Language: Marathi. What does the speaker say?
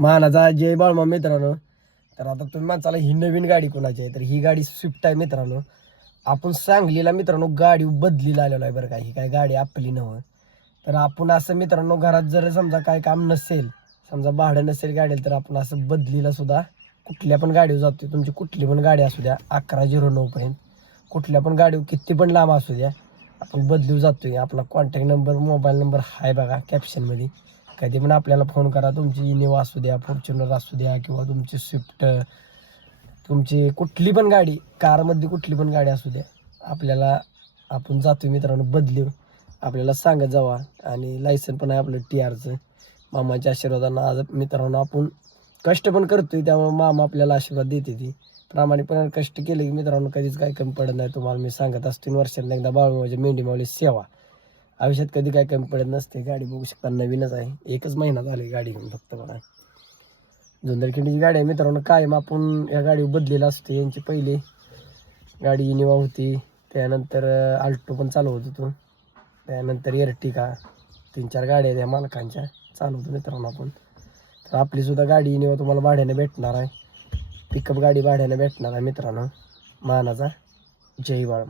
मानाचा जय बाळमा मित्रांनो. तर आता तुम्ही माणसाला ही नवीन गाडी कोणाची आहे? तर ही गाडी स्विफ्ट आहे मित्रांनो. आपण सांगलीला मित्रांनो गाडी बदलीला आलेलो आहे बरं का. ही काय गाडी आपली नव्हं. तर आपण असं मित्रांनो घरात जर समजा काय काम नसेल समजा भाडं नसेल गाडीला तर आपण असं बदलीला सुद्धा कुठल्या पण गाडीवर जातो तुमची कुठली पण गाडी असू द्या अकरा झिरो नऊपर्यंत कुठल्या पण गाडीवर किती पण लांब असू द्या आपण बदलू जातोय. आपला कॉन्टॅक्ट नंबर मोबाईल नंबर आहे बघा कॅप्शनमध्ये कधी पण आपल्याला फोन करा. तुमची इनिवा असू द्या फॉर्च्युनर असू द्या किंवा तुमची स्विफ्ट तुमची कुठली पण गाडी कारमध्ये कुठली पण गाडी असू द्या आपल्याला आपण जातो मित्रांनो बदलू. आपल्याला सांगत जावा. आणि लायसन पण आहे आपलं टी आरचं मामाच्या आशीर्वादानं आज मित्रांनो आपण कष्ट पण करतोय त्यामुळे मामा आपल्याला आशीर्वाद देते ती. प्रामाणिकपणे कष्ट केले की मित्रांनो कधीच काय कमी पडत नाही. तुम्हाला मी सांगत असतो तीन वर्षांना एकदा बाळूमाच्या मेंढी मावली सेवा. आयुष्यात कधी काय कमी पडत नसते गाडी बघू शकता नवीनच आहे. एकच महिना झाली गाडी घेऊन फक्त बघा जुंदरखिंडीची गाडी आहे मित्रांनो कायम आपण या गाडीवर बदलेला असते. यांची पहिली गाडी इनिवा होती त्यानंतर आल्टो पण चालवत होतो त्यानंतर एरटिका तीन चार गाड्या त्या मालकांच्या मालकांच्या चालवतो मित्रांनो आपण. तर आपलीसुद्धा गाडी इनिवा तुम्हाला भाड्याने भेटणार आहे. पिकअप गाडी भाड्याने भेटणार आहे मित्रांनो. मानाचा जय बाळ